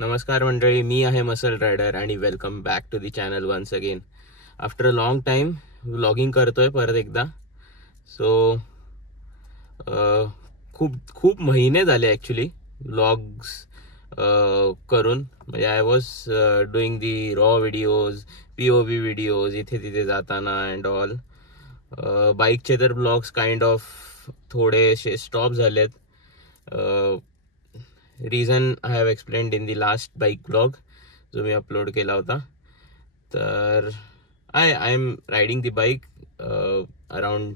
नमस्कार मंडळी, मी आहे मसल रायडर आणि welcome back to the channel once again. After a long time vlogging करतोय परत एकदा. सो खूप खूप महिने झाले ॲक्च्युली व्लॉग्स करून. म्हणजे I was doing the raw videos, POV videos इथे तिथे जाताना अँड ऑल. बाईकचे तर ब्लॉग्स काइंड ऑफ थोडेसे स्टॉप झालेत. Reason I have explained in the last bike blog जो मी अपलोड केला होता. तर I am riding the bike around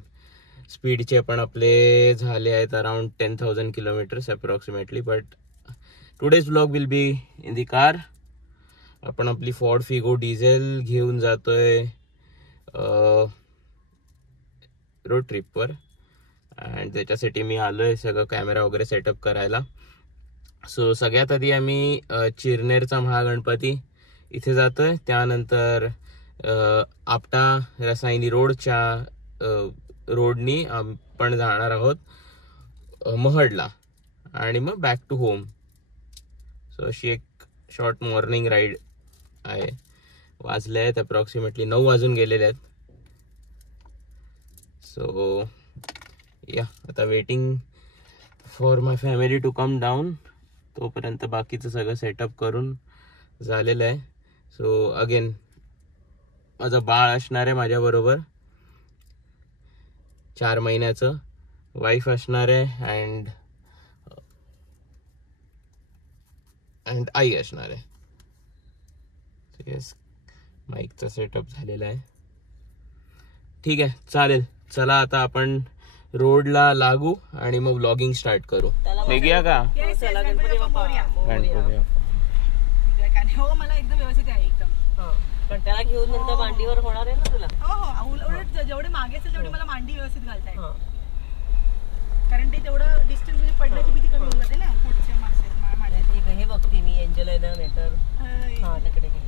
स्पीडचे पण आपले झाले आहेत around 10,000 kilometres approximately. But today's blog will be in the car. आपण आपली फॉर्ड फिगो डिझेल घेऊन जातोय रोड ट्रिपवर. अँड त्याच्यासाठी मी आलोय सगळं कॅमेरा वगैरे सेटअप करायला. सो सगळ्यात आधी आम्ही चिरनेरचा महागणपती इथे जातोय. त्यानंतर आपटा रसायनी रोडच्या रोडनी आपण जाणार आहोत महडला आणि मग बॅक टू होम. सो अशी एक शॉर्ट मॉर्निंग राईड आहे. वाजले आहेत अप्रॉक्सिमेटली 9 वाजून गेलेले आहेत. सो या आता waiting for my family to come down. तोपर्यंत बाकीचं सगळं सेटअप करून झालेलं आहे. सो अगेन माझं बाळ असणार आहे माझ्याबरोबर 4 महिन्याचं. वाईफ असणार आहे अँड आई असणार आहे. येस, माईकचा सेटअप झालेला आहे. ठीक आहे, चालेल. चला आता आपण रोडला लागू आणि मग व्लॉगिंग स्टार्ट करू. निघूया का? गणपती बाप्पा. हो, मला एकदम व्यवस्थित आहे एकदम. पण त्याला घेऊन नंतर मांडीवर होणार आहे ना तुला? हो, उलट जेवढे मागे असेल तेवढे मला मांडी व्यवस्थित घालता येईल. कारण ते तेवढं डिस्टन्स म्हणजे पडण्याची भीती कमी होऊन जाते ना पुढचे माणसं. हे बघते मी एंजल आहे ना नेटर. हा, तिकडे गेली.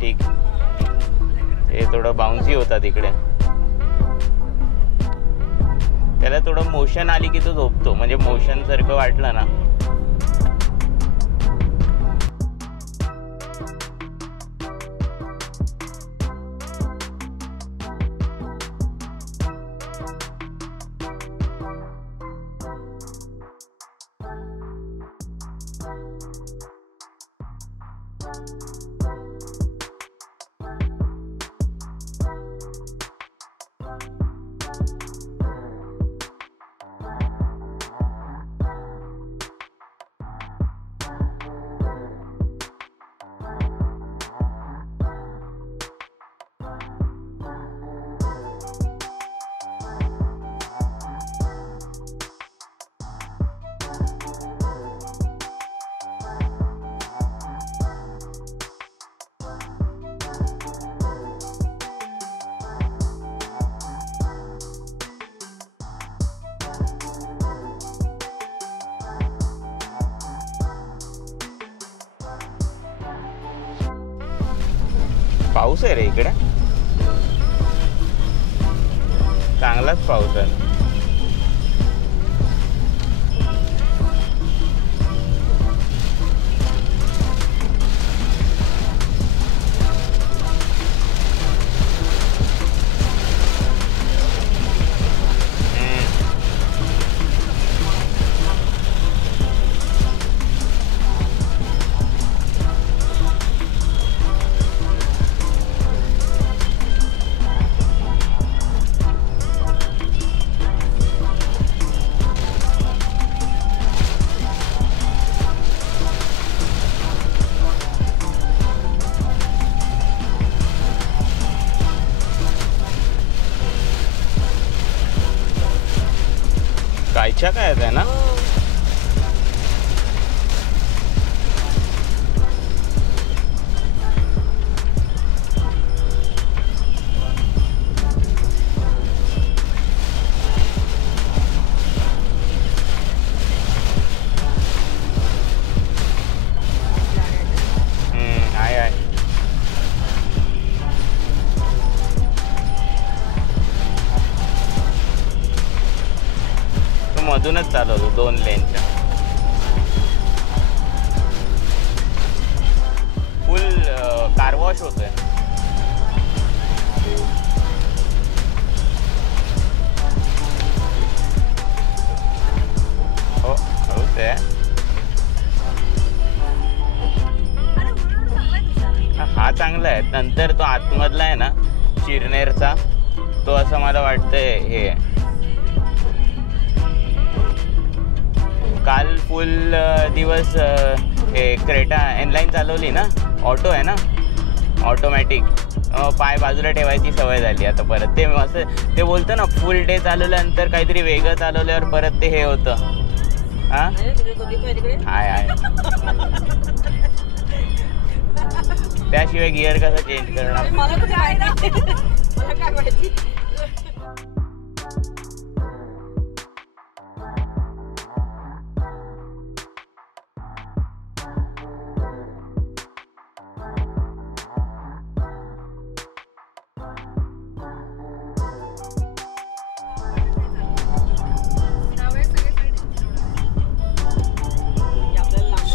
ठीक. हे थोडं बाउन्सी होता तिकडे. त्याला थोडं मोशन आली की तो झोपतो. म्हणजे मोशन सारखं वाटलं ना. पाऊस आहे रे इकडे. चांगलाच पाऊस आहे. मिरच्या काय आहेत ना? मधूनच चालवतो 2 लेनच्या. फुल कार वॉश होतोय. हो हळूच आहे. हा चांगला आहे. नंतर तो आतमधला आहे ना चिरनेरचा, तो असं मला वाटतंय हे काल फुल दिवस हे क्रेटा एनलाईन चालवली ना, ऑटो आहे ना ऑटोमॅटिक, पाय बाजूला ठेवायची सवय झाली आता परत. ते असं ते बोलतं ना फुल डे चालवल्यानंतर काहीतरी वेगळं चालवल्यावर परत ते हे होतं. हां आहे त्याशिवाय गिअर कसं चेंज करणार?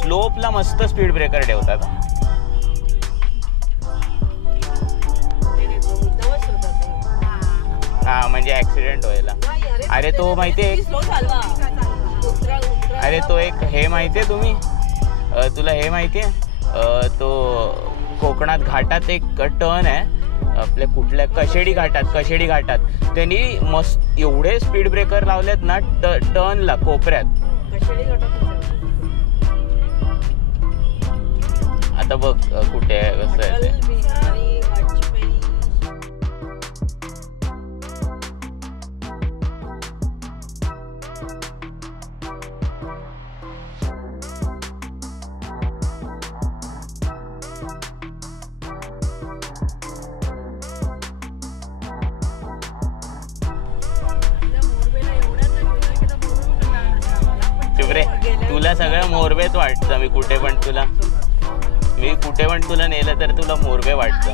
स्लोपला मस्त स्पीड ब्रेकर ठेवतात. हा म्हणजे ऍक्सिडेंट व्हायला. अरे तो माहितीये, अरे तो एक हे माहितीये तुम्ही, तुला हे माहितीये तो कोकणात घाटात एक टर्न आहे आपल्या कुठल्या कशेडी घाटात त्यांनी मस्त एवढे स्पीड ब्रेकर लावलेत ना टर्नला कोपऱ्यात. आता बघ कुठे आहे कसं आहे ते. चुपरे, तुला सगळं मोरबेच वाटतं. मी कुठे पण तुला नेलं तर तुला मोरबे वाटतं.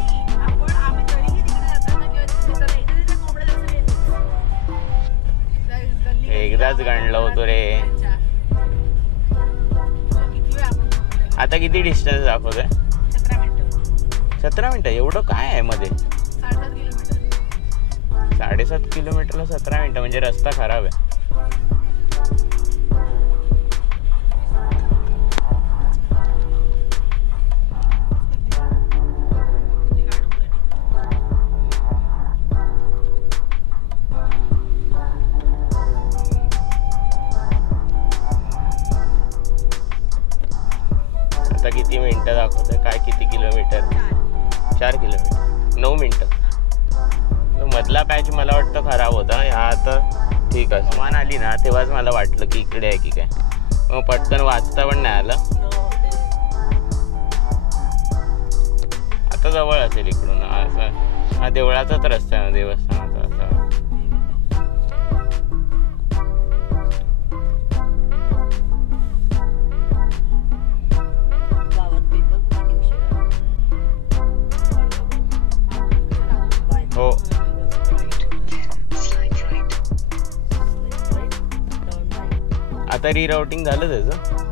एकदाच गणलं होतो रे. आता किती डिस्टन्स दाखवतोय? 17 मिनिटं. एवढं काय आहे मध्ये? 7.5 किलोमीटरला 17 मिनिटं म्हणजे रस्ता खराब आहे. आता किती मिनिटं दाखवतंय काय? किती किलोमीटर? 4 किलोमीटर 9 मिनिटं. मधला पॅच मला वाटतं खराब होता. ह्या आता ठीक आहे. समान आली ना तेव्हाच मला वाटलं की इकडे आहे की काय. मग पटकन वाचता पण नाही आलं. आता जवळ असेल इकडून. असं हा देवळाचाच रस्ता आहे, देवस्थानाचा असा. हो आता रिराउटिंग झालं त्याचं.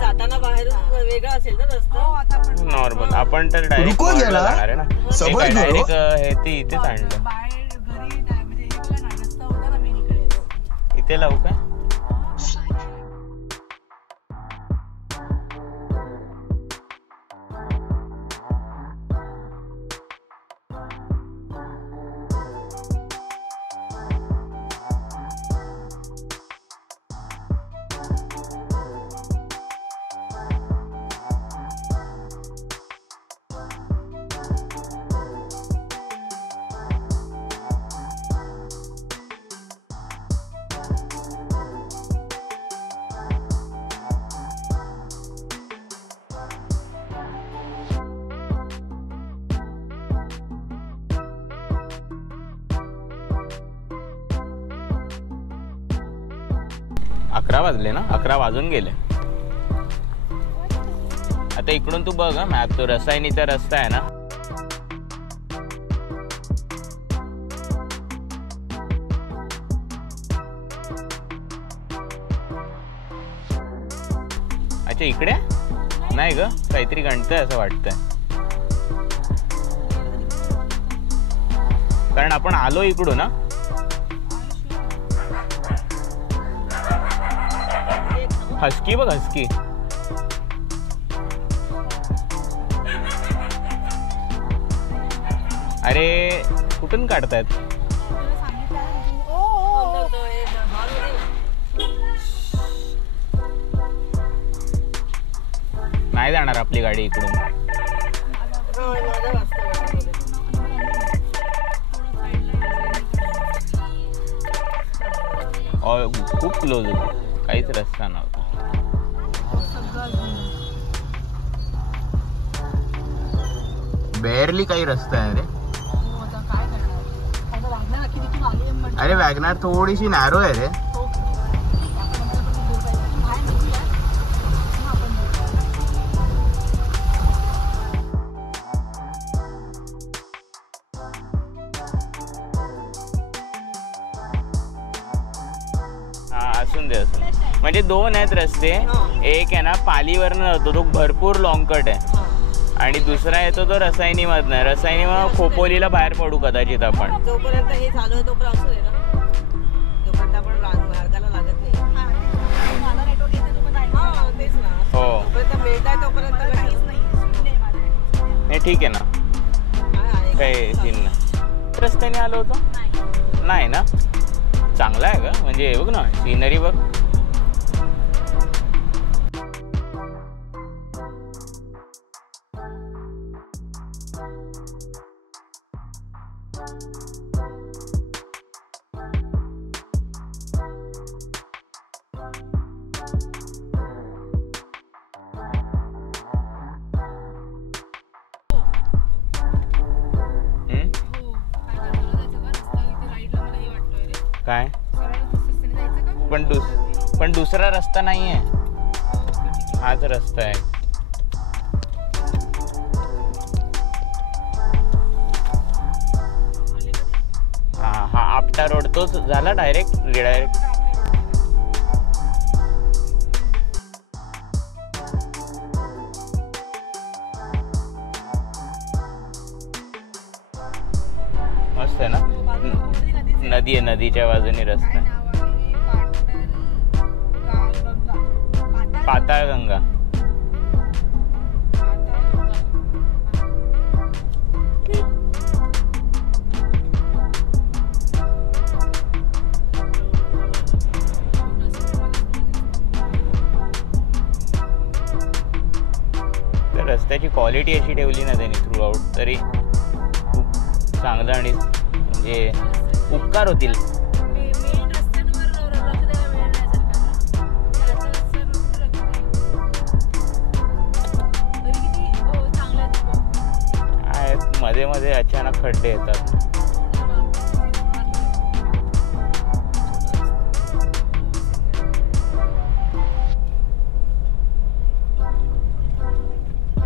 जाताना बाहेरून वेगळा असेल ना रस्ता. नॉर्मल आपण तर डायरेक्ट जाणार आहे ना. डायरेक्ट हे ते इथेच आणलं. इथे लावू का? 11 वाजले ना, 11 वाजून गेले. आता इकडून तू बघ मॅप, तो रसायनीचा रस्ता आहे ना. अच्छा इकडे नाही ग, काहीतरी गणतंय असं वाटतंय, कारण आपण आलो इकडून ना. हस्की बघ, हस्की. अरे कुठून काढतायत? नाही जाणार आपली गाडी इकडून. खूप क्लोज होतो, काहीच रस्ता नव्हता. बेअरली काही रस्ता आहे रे. अरे वॅगनार थोडीशी नॅरो आहे रे. असून दे, असून म्हणजे 2 आहेत रस्ते. एक आहे ना पालीवरनं जातो, तो भरपूर लॉंग कट आहे, आणि दुसरा येतो तो रसायनीमधनं. रसायनीमधून खोपोलीला बाहेर पडू कदाचित आपण. जोपर्यंत हे चालू आहे तोपर्यंत असू दे ना, जोपर्यंत आपण मार्गाला लागत नाही. हा तेच ना. हो जोपर्यंत मिळत आहे तोपर्यंत काहीच नाही. ठीक आहे ना, काही सीन नाही. रस्त्याने आलो होतो नाही ना. चांगला आहे का, म्हणजे बघ ना सीनरी बघ. काय पण दुसरा रस्ता नाही आहे, हाच रस्ता आहे. हा आपटा रोड तोच झाला, डायरेक्ट रिडायरेक्ट. मस्त आहे ना, नदी आहे, नदीच्या बाजूने रस्ता. पाताळगंगा. तर रस्त्याची क्वालिटी अशी ठेवली ना त्यांनी थ्रू आउट, तरी खूप चांगलं आणि म्हणजे उपकार होतील. मध्ये मध्ये अचानक खड्डे येतात.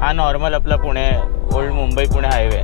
हा नॉर्मल आपला पुणे, ओल्ड मुंबई पुणे हायवे.